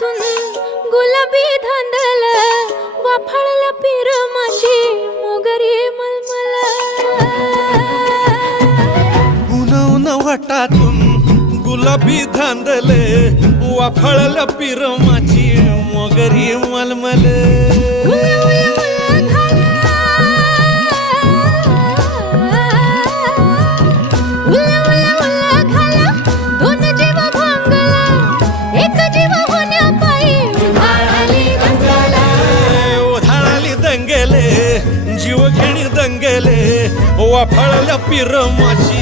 हातातून गुलाबी धांदल वाफाळल्या पिरमाची मोगरी मलमल उन उन वाटातून गुलाबी धांदले वाफाळल्या पिरमाची मोगरी मलमल जीव घेणी दंगेले वाफाळल्या पिरमाची